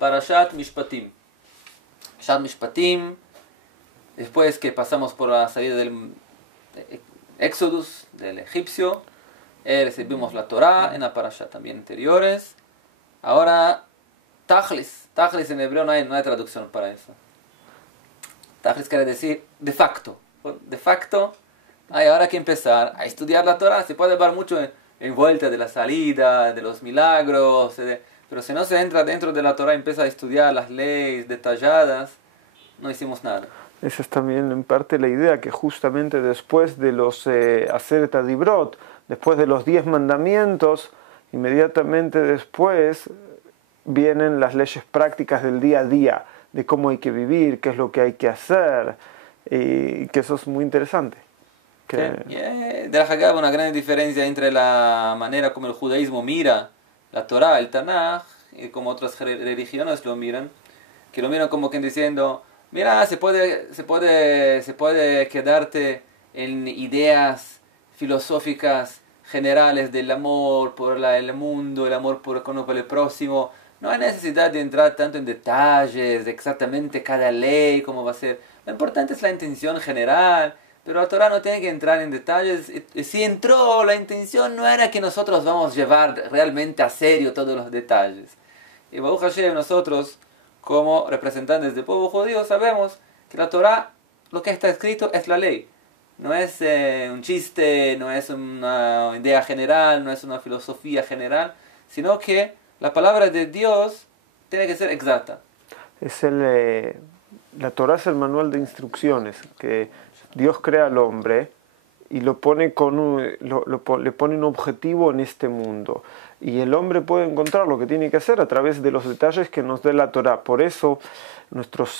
Parashat Mishpatim. Parashat Mishpatim, después que pasamos por la salida del Éxodus, del egipcio, recibimos la Torah en la Parashat también anteriores. Ahora, Tachlis. Tachlis en hebreo no hay traducción para eso. Tachlis quiere decir de facto. De facto, hay ahora que empezar a estudiar la Torah. Se puede hablar mucho en vuelta de la salida, de los milagros, pero si no se entra dentro de la Torah y empieza a estudiar las leyes detalladas, no hicimos nada. Esa es también en parte la idea, que justamente después de los Aseret Adibrot, después de los 10 mandamientos, inmediatamente después vienen las leyes prácticas del día a día, de cómo hay que vivir, qué es lo que hay que hacer, y que eso es muy interesante. Sí. De la Haggadah una gran diferencia entre la manera como el judaísmo mira la Torah, el Tanaj, y como otras religiones lo miran, que lo miran como que diciendo, mira, se puede quedarte en ideas filosóficas generales del amor por el mundo, el amor por el próximo. No hay necesidad de entrar tanto en detalles de exactamente cada ley, cómo va a ser. Lo importante es la intención general, pero la Torah no tiene que entrar en detalles. Si entró, la intención no era que nosotros vamos a llevar realmente a serio todos los detalles. Y Baruch Hashem, nosotros, como representantes del pueblo judío, sabemos que la Torah, lo que está escrito es la ley. No es un chiste, no es una idea general, no es una filosofía general, sino que la palabra de Dios tiene que ser exacta. La Torah es el manual de instrucciones que Dios crea al hombre y le pone un objetivo en este mundo. Y el hombre puede encontrar lo que tiene que hacer a través de los detalles que nos dé la Torah. Por eso nuestros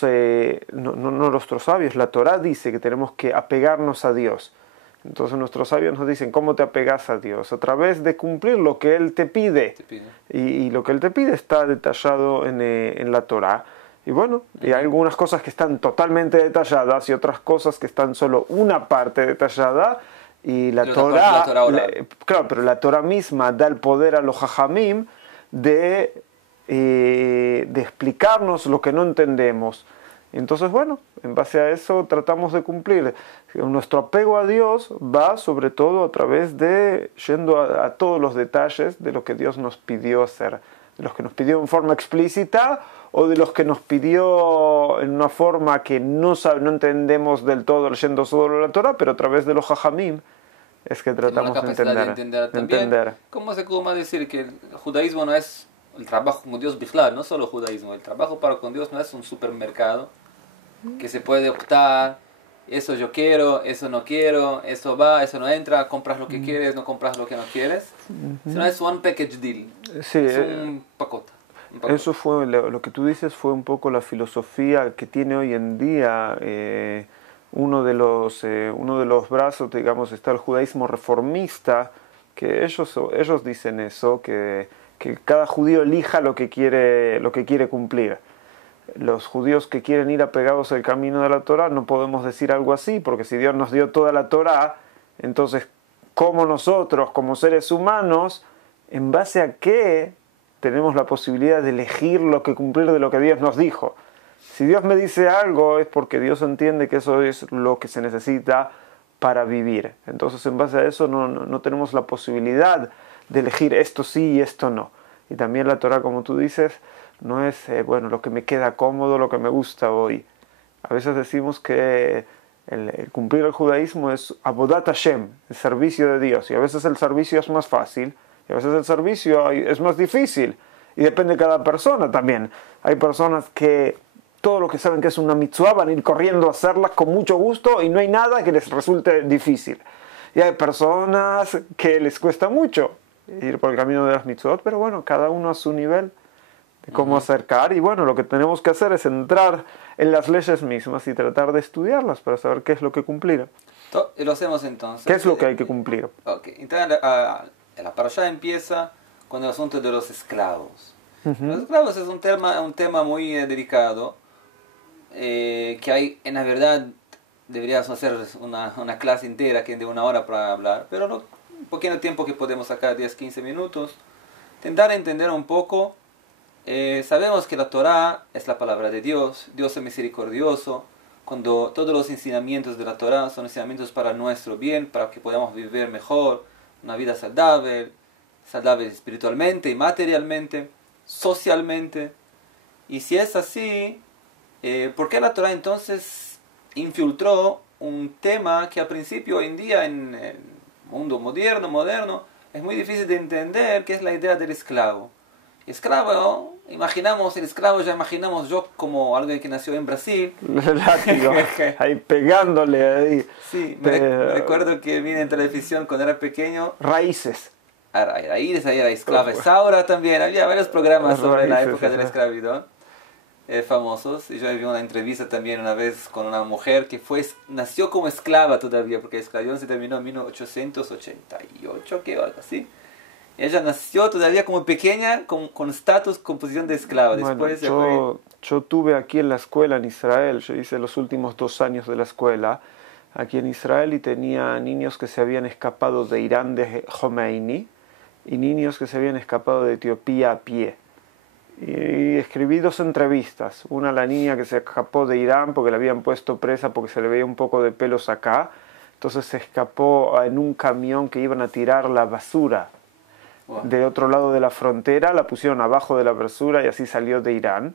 sabios, la Torah dice que tenemos que apegarnos a Dios. Entonces nuestros sabios nos dicen, ¿cómo te apegas a Dios? A través de cumplir lo que Él te pide. Y lo que Él te pide está detallado en la Torah. Y bueno, y hay algunas cosas que están totalmente detalladas y otras cosas que están solo una parte detallada. Y la Torah, claro, pero la Torah misma da el poder a los Jajamim de explicarnos lo que no entendemos. Entonces, bueno, en base a eso tratamos de cumplir. Nuestro apego a Dios va sobre todo a través de yendo a todos los detalles de lo que Dios nos pidió hacer, de los que nos pidió en forma explícita o de los que nos pidió en una forma que no entendemos del todo leyendo solo la Torah, pero a través de los Jajamim es que tratamos de entender. ¿Cómo se puede decir que el judaísmo no es el trabajo con Dios bichlal, no solo judaísmo? El trabajo para con Dios no es un supermercado que se puede optar, eso yo quiero, eso no quiero, eso va, eso no entra, compras lo que quieres, no compras lo que no quieres, sino es one package deal, sí, es un pacote. Eso fue, lo que tú dices fue un poco la filosofía que tiene hoy en día. Uno de los brazos, digamos, está el judaísmo reformista, que ellos dicen eso, que cada judío elija lo que quiere cumplir. Los judíos que quieren ir apegados al camino de la Torah no podemos decir algo así, porque si Dios nos dio toda la Torah, entonces, ¿cómo nosotros, como seres humanos, en base a qué tenemos la posibilidad de elegir lo que cumplir de lo que Dios nos dijo? Si Dios me dice algo es porque Dios entiende que eso es lo que se necesita para vivir. Entonces, en base a eso no tenemos la posibilidad de elegir esto sí y esto no. Y también la Torah, como tú dices, no es lo que me queda cómodo, lo que me gusta hoy. A veces decimos que el cumplir el judaísmo es Avodat Hashem, el servicio de Dios. Y a veces el servicio es más fácil, y a veces el servicio es más difícil. Y depende de cada persona también. Hay personas que todo lo que saben que es una mitzvah van a ir corriendo a hacerlas con mucho gusto y no hay nada que les resulte difícil. Y hay personas que les cuesta mucho ir por el camino de las mitzvot, pero bueno, cada uno a su nivel de cómo acercar. Y bueno, lo que tenemos que hacer es entrar en las leyes mismas y tratar de estudiarlas para saber qué es lo que cumplir. Y lo hacemos entonces. ¿Qué es lo que hay que cumplir? Okay. Entonces, la parashá empieza con el asunto de los esclavos. Los esclavos es un tema muy delicado, que hay, en la verdad, deberíamos hacer una clase entera que de 1 hora para hablar, pero un poquito tiempo que podemos sacar, 10-15 minutos, intentar entender un poco sabemos que la Torá es la palabra de Dios, Dios es misericordioso, cuando todos los enseñamientos de la Torá son enseñamientos para nuestro bien, para que podamos vivir mejor, una vida saludable, saludable espiritualmente y materialmente, socialmente. Y si es así, ¿por qué la Torá entonces infiltró un tema que al principio, hoy en día, en el mundo moderno, es muy difícil de entender, que es la idea del esclavo? Esclavo, imaginamos el esclavo, ya imaginamos yo como alguien que nació en Brasil. Látigo, ahí pegándole ahí. Sí, me recuerdo que vi en televisión cuando era pequeño. Raíces. Raíces, ahí era Esclava Isaura también. Había varios programas sobre la época de la esclavitud famosos. Y yo vi una entrevista también una vez con una mujer que nació como esclava todavía, porque la esclavitud se terminó en 1888, que o algo así. Ella nació todavía como pequeña, con estatus, con posición de esclava. Después yo tuve aquí en la escuela en Israel, yo hice los últimos 2 años de la escuela aquí en Israel y tenía niños que se habían escapado de Irán de Khomeini y niños que se habían escapado de Etiopía a pie. Y escribí 2 entrevistas, una a la niña que se escapó de Irán porque la habían puesto presa porque se le veía un poco de pelos acá, entonces se escapó en un camión que iban a tirar la basura. Wow. De otro lado de la frontera, la pusieron abajo de la basura y así salió de Irán.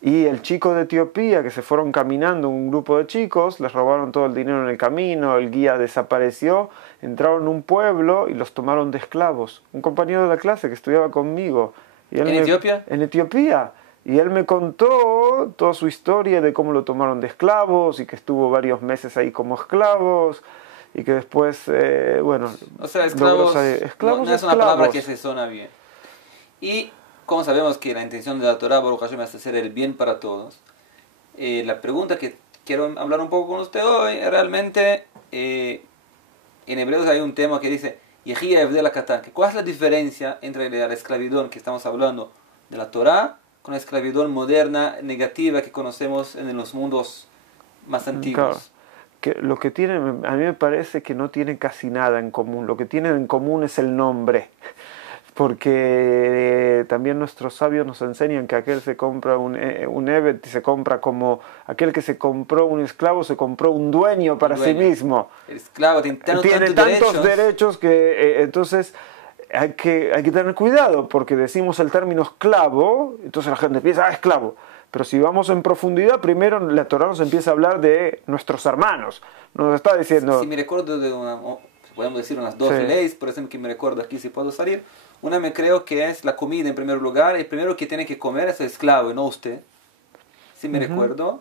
Y el chico de Etiopía, que se fueron caminando, un grupo de chicos, les robaron todo el dinero en el camino, el guía desapareció, entraron en un pueblo y los tomaron de esclavos. Un compañero de la clase que estudiaba conmigo. Y ¿En Etiopía? En Etiopía. Y él me contó toda su historia de cómo lo tomaron de esclavos y que estuvo varios meses ahí como esclavos. Y que después, bueno... O sea, esclavos no es una palabra que se suena bien. Y como sabemos que la intención de la Torah, Baruch Hashem, es hacer el bien para todos, la pregunta que quiero hablar un poco con usted hoy es realmente, en Hebreos hay un tema que dice, Yehia Evdel Katan, ¿cuál es la diferencia entre la esclavitud que estamos hablando de la Torah con la esclavitud moderna, negativa, que conocemos en los mundos más antiguos? Claro. Que lo que tienen, a mí me parece que no tienen casi nada en común. Lo que tienen en común es el nombre, porque también nuestros sabios nos enseñan que aquel se compra un Eved, se compra como aquel que se compró un esclavo, se compró un dueño para sí mismo. El esclavo tiene tantos derechos que entonces hay que tener cuidado, porque decimos el término esclavo, entonces la gente piensa, esclavo. Pero si vamos en profundidad, primero la Torah nos empieza a hablar de nuestros hermanos. Nos está diciendo... Sí, me recuerdo de podemos decir unas 2 leyes, por ejemplo, que me recuerdo aquí si puedo salir. Una me creo que es la comida en primer lugar. El primero que tiene que comer es el esclavo y no usted. Sí me recuerdo.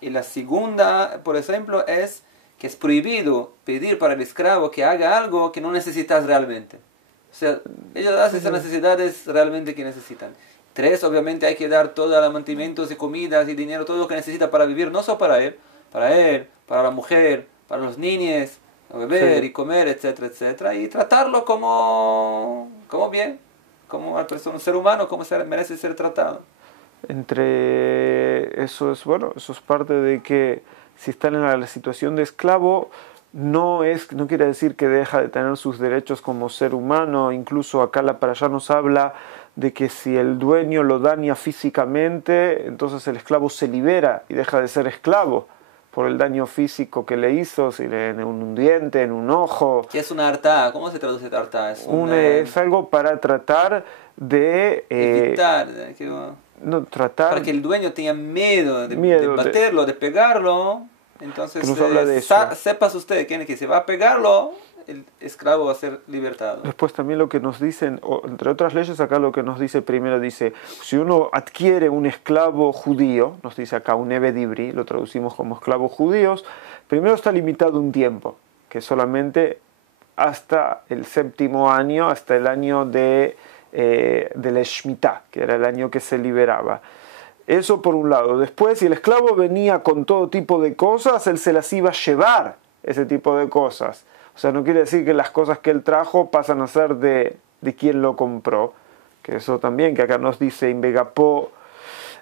Y la segunda, por ejemplo, es que es prohibido pedir para el esclavo que haga algo que no necesitas realmente. O sea, ellos hacen esas necesidades realmente que necesitan. 3, obviamente hay que dar todo el mantenimiento de comidas y dinero, todo lo que necesita para vivir, no solo para él, para la mujer, para los niños, beber y comer, etcétera, etcétera, y tratarlo como bien, como una persona, un ser humano, como merece ser tratado. Entre eso es, bueno, eso es parte de que si están en la situación de esclavo, no quiere decir que deja de tener sus derechos como ser humano. Incluso acá la Parashá nos habla de que si el dueño lo daña físicamente, entonces el esclavo se libera y deja de ser esclavo por el daño físico que le hizo, si en un diente, en un ojo. ¿Qué es una hartá? ¿Cómo se traduce hartá? Es algo para tratar de... evitar, para que el dueño tenga miedo de baterlo, de pegarlo. Entonces, sepas usted que se va a pegarlo, el esclavo va a ser libertado. Después también lo que nos dicen, entre otras leyes, acá lo que nos dice primero, dice, si uno adquiere un esclavo judío, nos dice acá un Eved Ivri, lo traducimos como esclavos judíos, primero está limitado un tiempo, que es solamente hasta el 7º año, hasta el año de la Shemitah, que era el año que se liberaba. Eso por un lado. Después, si el esclavo venía con todo tipo de cosas, él se las iba a llevar, ese tipo de cosas. O sea, no quiere decir que las cosas que él trajo pasan a ser de quien lo compró. Que eso también, que acá nos dice, Inbegapó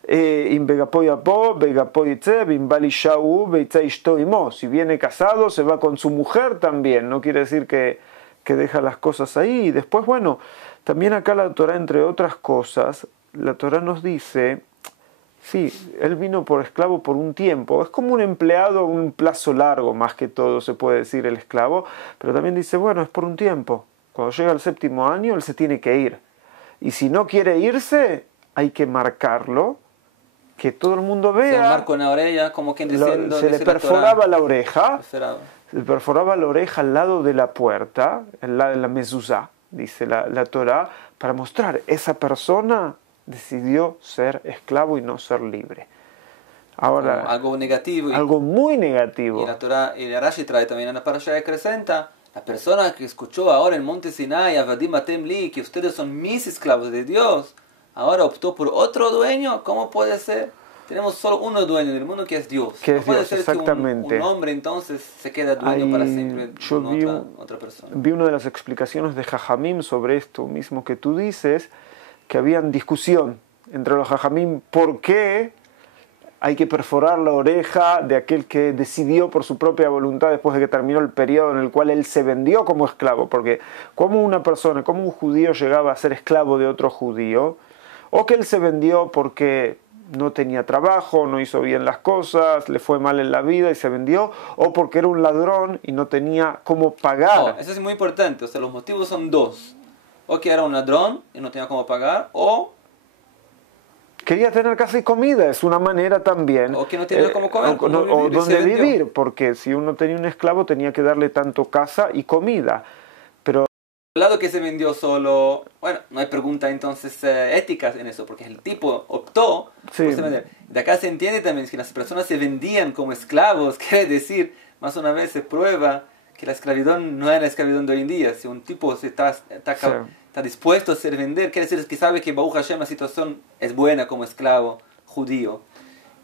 Yapó, Begapó Yitze, Bimbali Shau, Beitze Ishto Imo. Si viene casado, se va con su mujer también. No quiere decir que deja las cosas ahí. Y después, bueno, también acá la Torah, entre otras cosas, la Torá nos dice, sí, él vino por esclavo por un tiempo, es como un empleado, un plazo largo más que todo se puede decir el esclavo, pero también dice, bueno, es por un tiempo, cuando llega el 7.º año él se tiene que ir, y si no quiere irse, hay que marcarlo, que todo el mundo Se vea, marcó en la orella, como quien diciendo, se le dice la Torá, perforaba la oreja, perforaba. se le perforaba la oreja al lado de la puerta, en la mezuzá, dice la Torá, para mostrar, esa persona decidió ser esclavo y no ser libre. Ahora, Como algo negativo. algo muy Y negativo. la Torá, y Rashi trae también en la parasha de Crescenta, la persona que escuchó ahora en Monte Sinai, Avadim Atem Li, que ustedes son mis esclavos de Dios, ahora optó por otro dueño. ¿Cómo puede ser? Tenemos solo uno dueño del mundo, que es Dios. Que No es puede Dios, ser exactamente. que un hombre entonces se queda dueño para siempre Yo de otra persona. vi una de las explicaciones de Jajamim sobre esto mismo que tú dices, que habían discusión entre los Jajamim por qué hay que perforar la oreja de aquel que decidió por su propia voluntad después de que terminó el periodo en el cual él se vendió como esclavo, porque como una persona, como un judío llegaba a ser esclavo de otro judío, o que él se vendió porque no tenía trabajo, no hizo bien las cosas, le fue mal en la vida y se vendió, o porque era un ladrón y no tenía cómo pagar. Eso es muy importante, o sea, los motivos son dos. O que era un ladrón y no tenía cómo pagar, o Quería tener casa y comida, es una manera también. que no tenía cómo comer, o donde vivir, porque si uno tenía un esclavo tenía que darle tanto casa y comida. Pero el lado que se vendió solo, bueno, no hay pregunta entonces éticas en eso, porque el tipo optó sí, por se vender. De acá se entiende también que las personas se vendían como esclavos, quiere decir, más una vez se prueba que la esclavitud no es la esclavitud de hoy en día. Si un tipo está dispuesto a ser vender, quiere decir que sabe que Baruch Hashem la situación es buena como esclavo judío.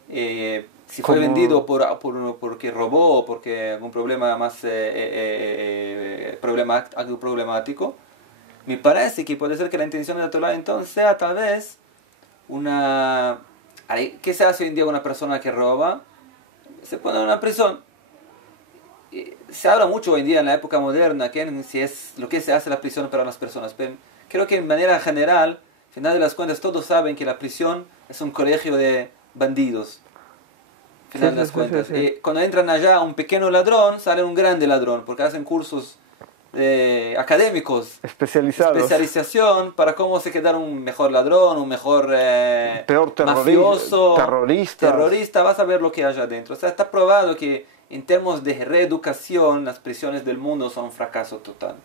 Si fue vendido porque robó o porque algún problema más problemático, me parece que puede ser que la intención de la Torah entonces sea tal vez una... ¿Qué se hace hoy en día con una persona que roba? Se pone en una prisión. Se habla mucho hoy en día en la época moderna que si es lo que se hace en la prisión para las personas, pero creo que de manera general, al final de las cuentas, todos saben que la prisión es un colegio de bandidos. Final de las cuentas. Sí. Cuando entran allá un pequeño ladrón, sale un grande ladrón, porque hacen cursos académicos, especialización para cómo se quedar un mejor ladrón, un mejor peor mafioso, terrorista, vas a ver lo que hay allá adentro. O sea, está probado que en términos de reeducación, las prisiones del mundo son un fracaso total.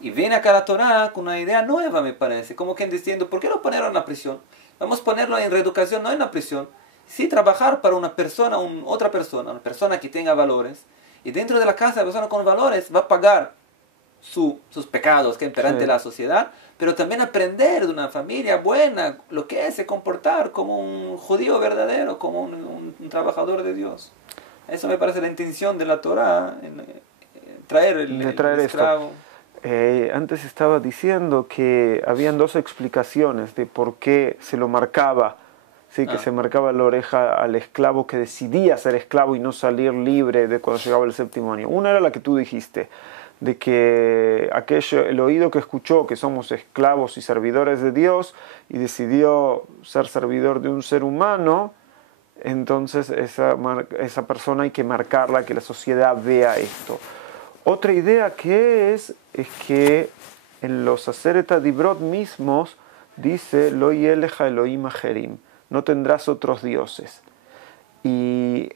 Y viene acá la Torá con una idea nueva, me parece, como que diciendo, ¿por qué no ponerlo en la prisión? Vamos a ponerlo en reeducación, no en la prisión. Sí, trabajar para una persona, otra persona, una persona que tenga valores, y dentro de la casa, la persona con valores va a pagar sus pecados que imperante la sociedad, pero también aprender de una familia buena lo que es comportar como un judío verdadero, como un trabajador de Dios. Eso me parece la intención de la Torá, traer el esclavo. Antes estaba diciendo que habían dos explicaciones de por qué se lo marcaba. Sí, que se marcaba la oreja al esclavo que decidía ser esclavo y no salir libre de cuando llegaba el 7.º año. Una era la que tú dijiste, de que el oído que escuchó que somos esclavos y servidores de Dios y decidió ser servidor de un ser humano, entonces esa persona hay que marcarla, que la sociedad vea esto. Otra idea que es que en los Aseret Dibrot mismos dice Lo yeleja Elohim acherim, no tendrás otros dioses. Y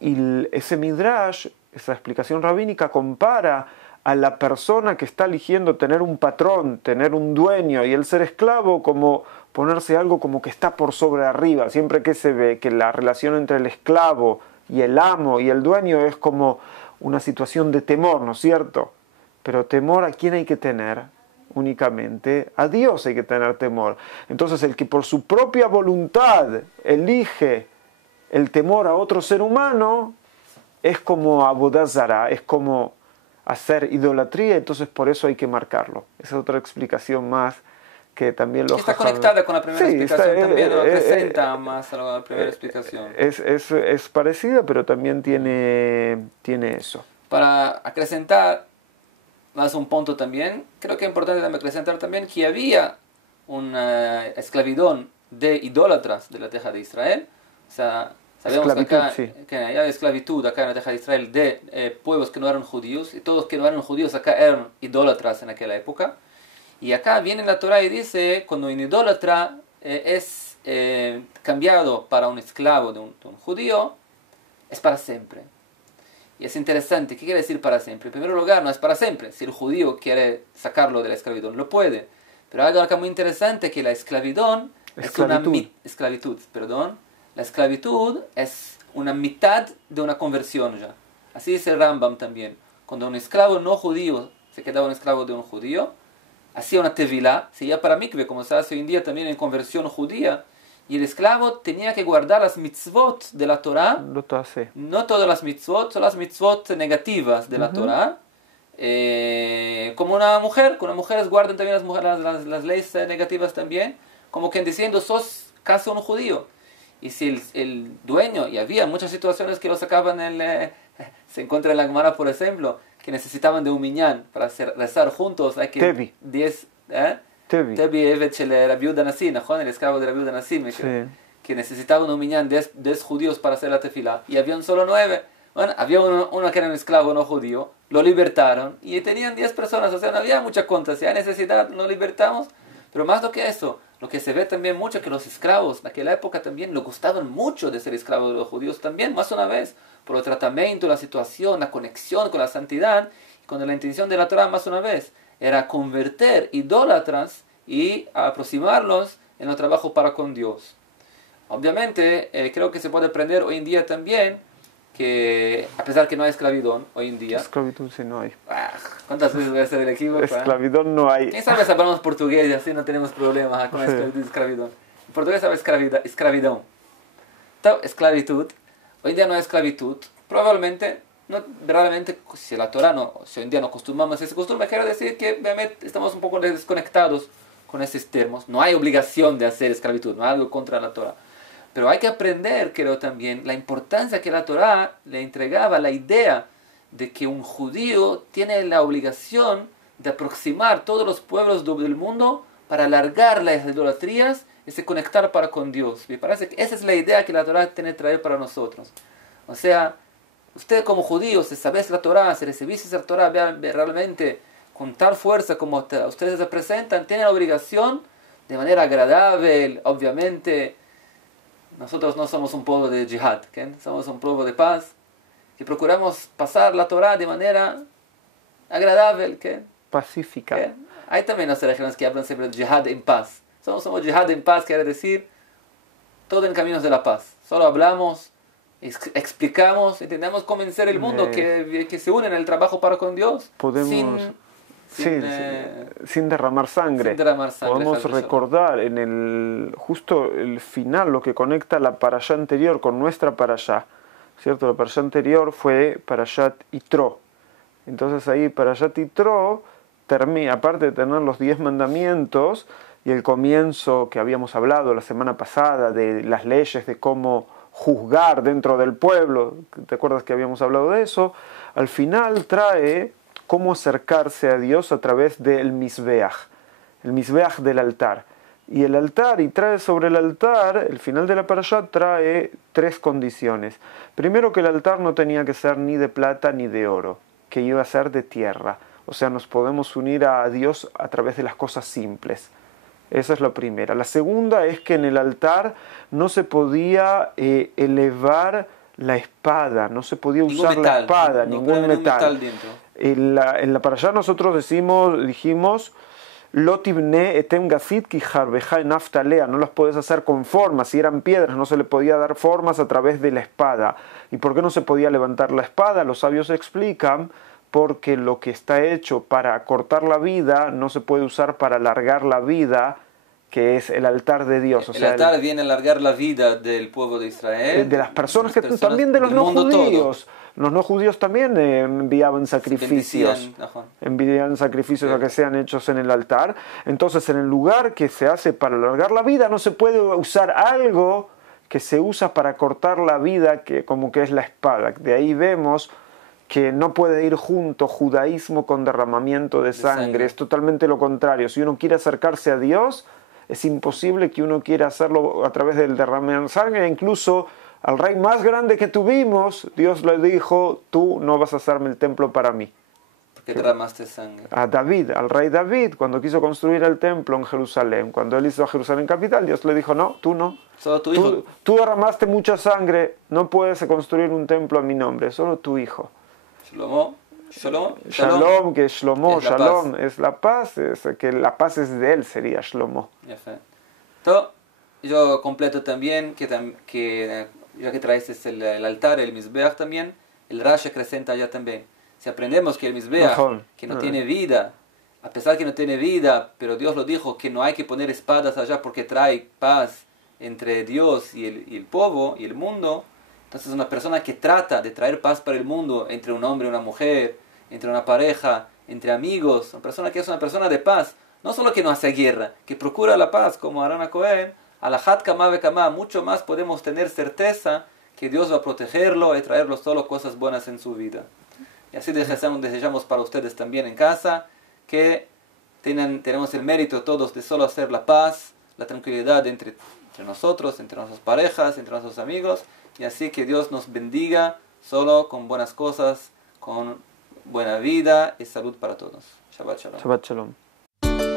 ese midrash, esa explicación rabínica, compara a la persona que está eligiendo tener un patrón, tener un dueño y el ser esclavo como ponerse algo como que está por sobre arriba. Siempre que se ve que la relación entre el esclavo y el amo y el dueño es como una situación de temor, ¿no es cierto? Pero temor, ¿a quién hay que tener? Únicamente a Dios hay que tener temor. Entonces el que por su propia voluntad elige el temor a otro ser humano es como Avodah Zará, es como hacer idolatría, entonces por eso hay que marcarlo. Esa es otra explicación más que también lo está conectada con la primera explicación también, lo presenta más a la primera explicación. Es parecida, pero también tiene eso. Para acrecentar más un punto también, creo que es importante también acrecentar también que había una esclavitud de idólatras de la tierra de Israel. O sea, sabemos que había esclavitud acá en la tierra de Israel de pueblos que no eran judíos, y todos que no eran judíos acá eran idólatras en aquella época. Y acá viene la Torah y dice, cuando un idólatra es cambiado para un esclavo de un judío, es para siempre. Y es interesante, ¿qué quiere decir para siempre? En primer lugar, no es para siempre. Si el judío quiere sacarlo de la esclavitud, lo puede. Pero algo acá muy interesante, que la esclavitud es una mitad de una conversión ya. Así dice el Rambam también. Cuando un esclavo no judío se quedaba un esclavo de un judío, hacía una tevilá, se iba para mikve, como se hace hoy en día también en conversión judía, y el esclavo tenía que guardar las mitzvot de la Torah, no todas las mitzvot, son las mitzvot negativas de la Torah, como una mujer, con las mujeres guardan también las leyes negativas también, como que diciendo, sos casi un judío. Y si el dueño, y había muchas situaciones que lo sacaban, se encuentra en la Gemara, por ejemplo, que necesitaban de un minyan para rezar juntos, hay que Tevi. 10, Tevi evet shel Rabbi Yehuda Nasi, el esclavo de Rabbi Yehuda Nasi, que necesitaban un minyan 10 judíos para hacer la tefilá, y habían solo 9. Bueno, había uno que era un esclavo no judío, lo libertaron, y tenían 10 personas, o sea, no había mucha contra, si hay necesidad, lo libertamos. Pero más do que eso, lo que se ve también mucho, que los esclavos en aquella época también le gustaban mucho de ser esclavos de los judíos también, más una vez, por el tratamiento, la situación, la conexión con la santidad, y con la intención de la Torah, más una vez, era convertir idólatras y aproximarlos en el trabajo para con Dios. Obviamente, creo que se puede aprender hoy en día también, que a pesar que no hay esclavitud hoy en día... Esclavitud sí no hay. ¿Cuántas veces voy a hacer el equipo? Esclavitud no hay. ¿Quién sabe si hablamos portugués y así no tenemos problemas con esclavitud y esclavitud? En portugués sabe escravidão. Entonces, esclavitud. Hoy en día no hay esclavitud. Probablemente, no, realmente, si la Torah no, si hoy en día no acostumbramos a ese costumbre, quiere decir que obviamente estamos un poco desconectados con esos termos. No hay obligación de hacer esclavitud, no hay algo contra la Torah. Pero hay que aprender, creo también, la importancia que la Torah le entregaba, la idea de que un judío tiene la obligación de aproximar todos los pueblos del mundo para alargar las idolatrías y se conectar para con Dios. Me parece que esa es la idea que la Torah tiene que traer para nosotros. O sea, usted como judío, si sabes la Torah, si recibís la Torah realmente con tal fuerza como ustedes se presentan, tienen la obligación de manera agradable, obviamente. Nosotros no somos un pueblo de jihad, ¿okay? Somos un pueblo de paz, que procuramos pasar la Torah de manera agradable, ¿okay? Pacífica. ¿Okay? Hay también las religiones que hablan siempre de jihad en paz. Somos jihad en paz, quiere decir todo en caminos de la paz. Solo hablamos, explicamos, intentamos convencer el mundo que se unen en el trabajo para con Dios. Podemos... sin derramar sangre. Podemos recordar justo el final, lo que conecta la parashá anterior con nuestra parashá, ¿cierto? La parashá anterior fue Parashat Yitro. Entonces ahí Parashat Yitro termina, aparte de tener los 10 mandamientos y el comienzo que habíamos hablado la semana pasada de las leyes de cómo juzgar dentro del pueblo, ¿te acuerdas que habíamos hablado de eso? Al final trae cómo acercarse a Dios a través del Mizbeach, el Mizbeach del altar. Y el altar, y trae sobre el altar, el final de la parashá trae 3 condiciones. Primero, que el altar no tenía que ser ni de plata ni de oro, que iba a ser de tierra. O sea, nos podemos unir a Dios a través de las cosas simples. Esa es la primera. La segunda es que en el altar no se podía elevar la espada, no se podía usar la espada, ningún metal. En la parashá nosotros dijimos, Lo tibne etem gafit ki harbeja en naftalea, no las puedes hacer con formas, si eran piedras no se le podía dar formas a través de la espada. ¿Y por qué no se podía levantar la espada? Los sabios explican, porque lo que está hecho para cortar la vida no se puede usar para alargar la vida, que es el altar de Dios. El altar viene a alargar la vida del pueblo de Israel. De las personas también de los no judíos. Los no judíos también enviaban sacrificios. Enviaban sacrificios a que sean hechos en el altar. Entonces, en el lugar que se hace para alargar la vida, no se puede usar algo que se usa para cortar la vida, como que es la espada. De ahí vemos que no puede ir junto judaísmo con derramamiento de sangre. Es totalmente lo contrario. Si uno quiere acercarse a Dios, es imposible que uno quiera hacerlo a través del derrame de sangre. Incluso al rey más grande que tuvimos, Dios le dijo, tú no vas a hacerme el templo para mí. ¿Por qué derramaste sangre? A David, al rey David, cuando quiso construir el templo en Jerusalén, cuando él hizo a Jerusalén capital, Dios le dijo, no, tú no. Solo tu hijo. Tú derramaste mucha sangre, no puedes construir un templo a mi nombre, solo tu hijo. Shlomo. Shalom, que Shlomo, es la Shalom, paz. es la paz, que la paz es de él, sería Shlomo. Entonces, yo completo también que ya que traes el altar, el Mizbeach también, el Rashi acrescenta allá también. Si aprendemos que el Mizbeach, que no tiene vida, a pesar que no tiene vida, pero Dios lo dijo que no hay que poner espadas allá porque trae paz entre Dios y el pueblo y el mundo. Entonces una persona que trata de traer paz para el mundo entre un hombre y una mujer, entre una pareja, entre amigos, una persona que es una persona de paz, no solo que no hace guerra, que procura la paz como Arana Cohen, a la Hat Kama Bekama, mucho más podemos tener certeza que Dios va a protegerlo y traerlo solo cosas buenas en su vida. Y así deseamos para ustedes también en casa que tenemos el mérito todos de solo hacer la paz, la tranquilidad entre nosotros, entre nuestras parejas, entre nuestros amigos, y así que Dios nos bendiga solo con buenas cosas, con buena vida y salud para todos. Shabbat Shalom. Shabbat Shalom.